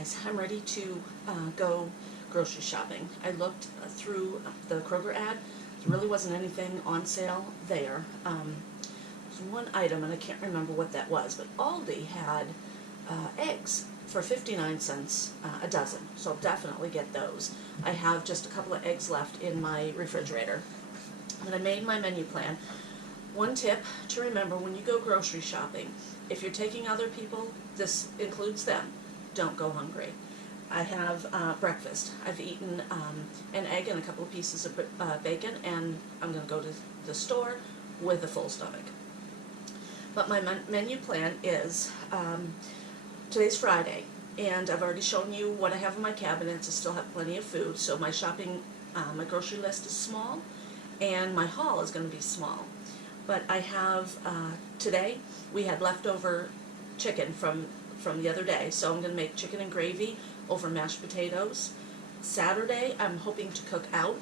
guys, I'm ready to go grocery shopping. I looked through the Kroger ad. There really wasn't anything on sale there. There's one item, and I can't remember what that was, but Aldi had eggs for 59 cents a dozen, so I'll definitely get those. I have just a couple of eggs left in my refrigerator. And I made my menu plan. One tip to remember when you go grocery shopping, if you're taking other people, this includes them, don't go hungry. I have breakfast. I've eaten an egg and a couple of pieces of bacon, and I'm going to go to the store with a full stomach. But my menu plan is, today's Friday, and I've already shown you what I have in my cabinets. I still have plenty of food, so my shopping, my grocery list is small, and my haul is going to be small. But I have, today, we had leftover chicken from the other day, so I'm going to make chicken and gravy over mashed potatoes. Saturday, I'm hoping to cook out.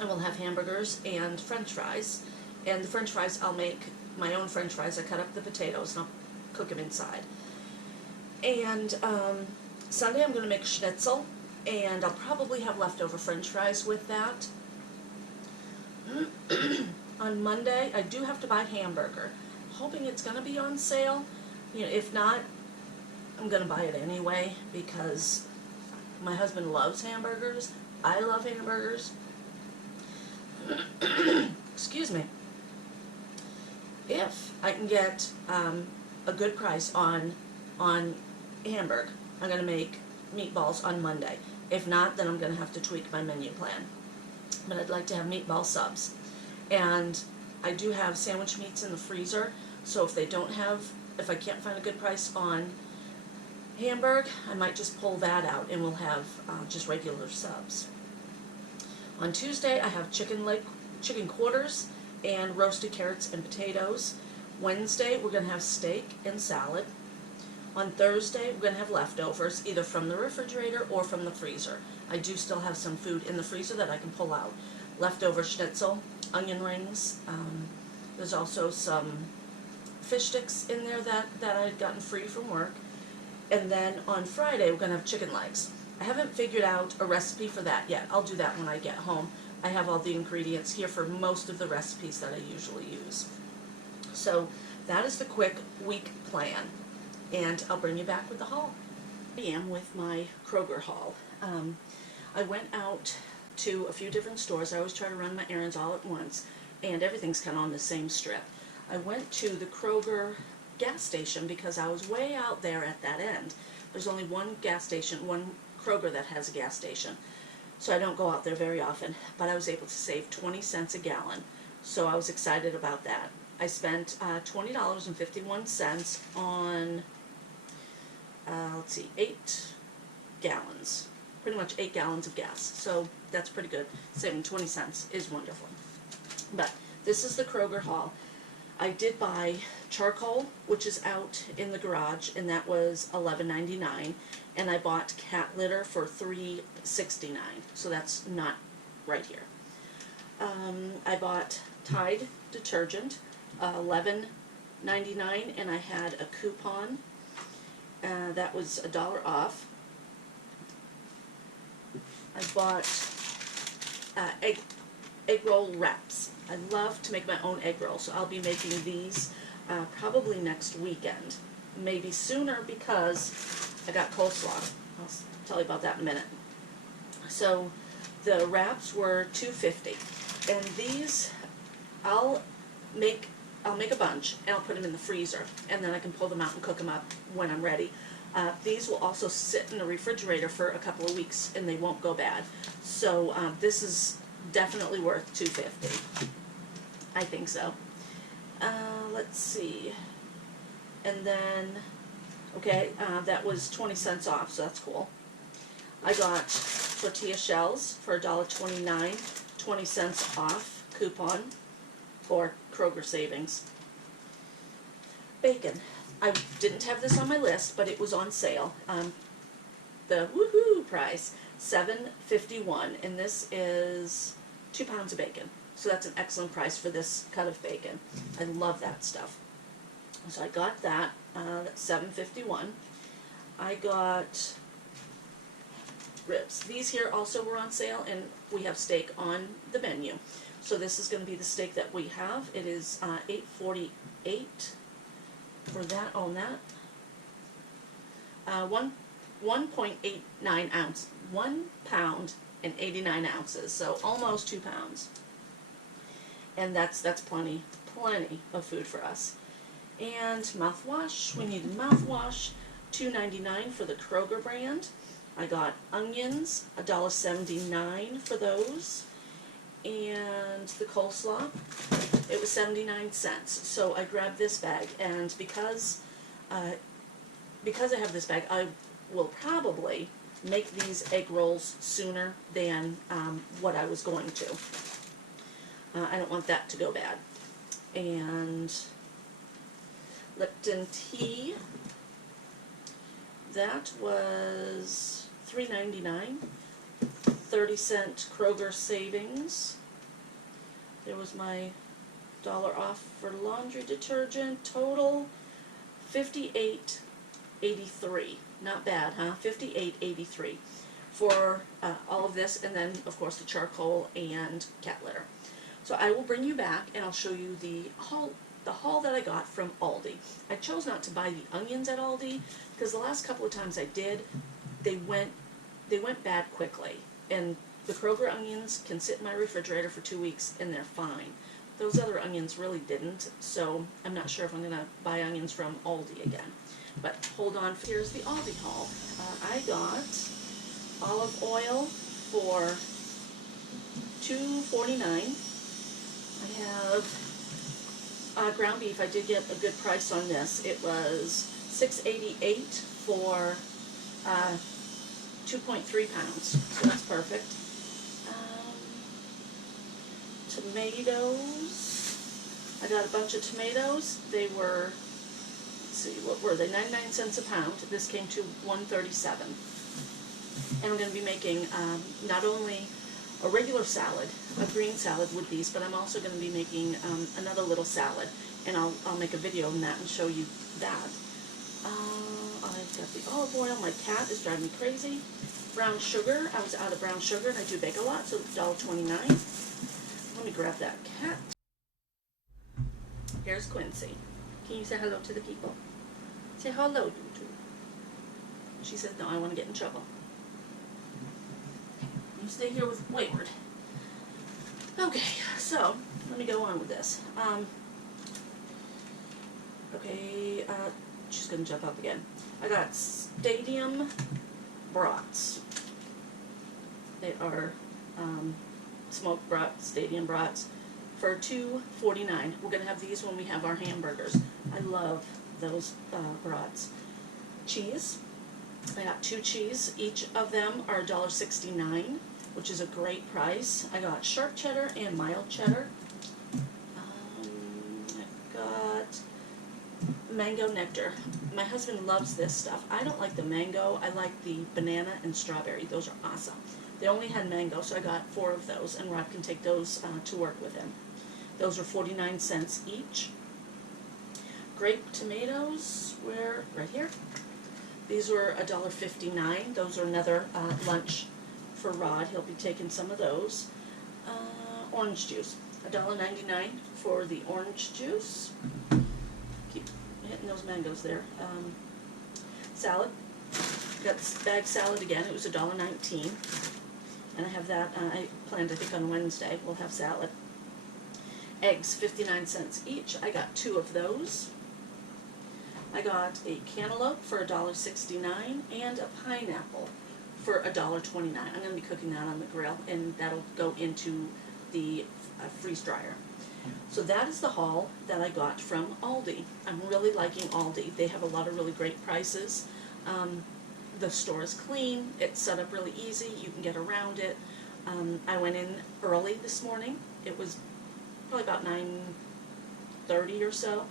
I will have hamburgers and french fries. And the french fries, I'll make my own french fries. I cut up the potatoes and I'll cook them inside. And Sunday, I'm going to make schnitzel, and I'll probably have leftover french fries with that. On Monday, I do have to buy hamburger. Hoping it's going to be on sale. You know, if not, I'm going to buy it anyway because my husband loves hamburgers. I love hamburgers. Excuse me. If I can get a good price on hamburger, I'm going to make meatballs on Monday. If not, then I'm going to have to tweak my menu plan. But I'd like to have meatball subs. And I do have sandwich meats in the freezer, so if I can't find a good price on hamburger, I might just pull that out and we'll have just regular subs. On Tuesday, I have chicken quarters and roasted carrots and potatoes. Wednesday, we're going to have steak and salad. On Thursday, we're going to have leftovers, either from the refrigerator or from the freezer. I do still have some food in the freezer that I can pull out. Leftover schnitzel, onion rings. There's also some fish sticks in there that I had gotten free from work. And then on Friday, we're going to have chicken legs. I haven't figured out a recipe for that yet. I'll do that when I get home. I have all the ingredients here for most of the recipes that I usually use. So that is the quick week plan. And I'll bring you back with the haul. I am with my Kroger Haul. I went out to a few different stores. I always try to run my errands all at once, and everything's kind of on the same strip. I went to the Kroger gas station because I was way out there at that end. There's only one gas station, one Kroger that has a gas station, so I don't go out there very often, but I was able to save 20 cents a gallon, so I was excited about that. I spent $20.51 on, 8 gallons. Pretty much 8 gallons of gas, so that's pretty good. Saving 20 cents is wonderful. But this is the Kroger Haul. I did buy charcoal, which is out in the garage, and that was $11.99. And I bought cat litter for $3.69, so that's not right here. I bought Tide detergent, $11.99, and I had a coupon. That was $1 off. I bought egg roll wraps. I love to make my own egg rolls, so I'll be making these probably next weekend. Maybe sooner because I got coleslaw. I'll tell you about that in a minute. So the wraps were $2.50, and these I'll make a bunch and I'll put them in the freezer, and then I can pull them out and cook them up when I'm ready. These will also sit in the refrigerator for a couple of weeks and they won't go bad. So this is definitely worth $2.50. I think so. Let's see. And then, okay, that was 20 cents off, so that's cool. I got tortilla shells for $1.29, 20 cents off coupon for Kroger savings. Bacon. I didn't have this on my list, but it was on sale. The woohoo price, $7.51, and this is 2 pounds of bacon. So that's an excellent price for this cut of bacon. I love that stuff. So I got that, $7.51. I got ribs. These here also were on sale, and we have steak on the menu. So this is going to be the steak that we have. It is $8.48 for that on that. 1.89 ounce, 1 pound and 89 ounces, so almost 2 pounds. And that's plenty of food for us. And mouthwash, we needed mouthwash, $2.99 for the Kroger brand. I got onions, $1.79 for those. And the coleslaw, it was 79 cents. So I grabbed this bag, and because I have this bag, I will probably make these egg rolls sooner than what I was going to. I don't want that to go bad. And Lipton tea, that was $3.99, 30-cent Kroger savings. There was my $1 off for laundry detergent. Total $58.83. Not bad, huh? $58.83 for all of this, and then of course the charcoal and cat litter. So I will bring you back and I'll show you the haul that I got from Aldi. I chose not to buy the onions at Aldi because the last couple of times I did, they went bad quickly. And the Kroger onions can sit in my refrigerator for 2 weeks and they're fine. Those other onions really didn't, so I'm not sure if I'm gonna buy onions from Aldi again. But hold on, here's the Aldi haul. I got olive oil for $2.49. I have ground beef. I did get a good price on this. It was $6.88 for 2.3 pounds, so that's perfect. Tomatoes. I got a bunch of tomatoes. They were, let's see, what were they? 99 cents a pound. This came to $1.37. And I'm going to be making not only a regular salad, a green salad with these, but I'm also going to be making another little salad, and I'll make a video on that and show you that. I've got the olive oil. My cat is driving me crazy. Brown sugar. I was out of brown sugar, and I do bake a lot, so $1.29. Let me grab that cat. Here's Quincy. Can you say hello to the people? Say hello, YouTube. She says, no, I want to get in trouble. You stay here with Wayward. Okay, so let me go on with this. She's going to jump up again. I got Stadium brats. They are smoked brats, Stadium brats, for $2.49. We're going to have these when we have our hamburgers. I love those brats. Cheese. I got 2 cheese. Each of them are $1.69, which is a great price. I got sharp cheddar and mild cheddar. I've got mango nectar. My husband loves this stuff. I don't like the mango. I like the banana and strawberry. Those are awesome. They only had mango, so I got 4 of those, and Rob can take those to work with him. Those are 49 cents each. Grape tomatoes were right here. These were $1.59. Those are another lunch for Rod. He'll be taking some of those. Orange juice, $1.99 for the orange juice. Keep hitting those mangoes there. Salad. Got this bag salad again. It was $1.19. And I have that, I planned, I think, on Wednesday. We'll have salad. Eggs, 59 cents each. I got 2 of those. I got a cantaloupe for $1.69 and a pineapple for $1.29. I'm going to be cooking that on the grill, and that'll go into the freeze dryer. So that is the haul that I got from Aldi. I'm really liking Aldi. They have a lot of really great prices. The store is clean. It's set up really easy. You can get around it. I went in early this morning. It was probably about 9:30 or so,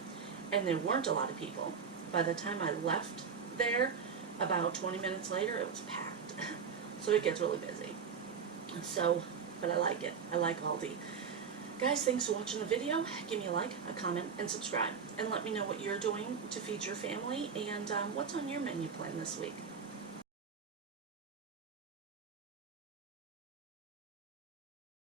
and there weren't a lot of people. By the time I left there, about 20 minutes later, it was packed. So it gets really busy. So, but I like it. I like Aldi. Guys, thanks for watching the video. Give me a like, a comment, and subscribe. And let me know what you're doing to feed your family and what's on your menu plan this week.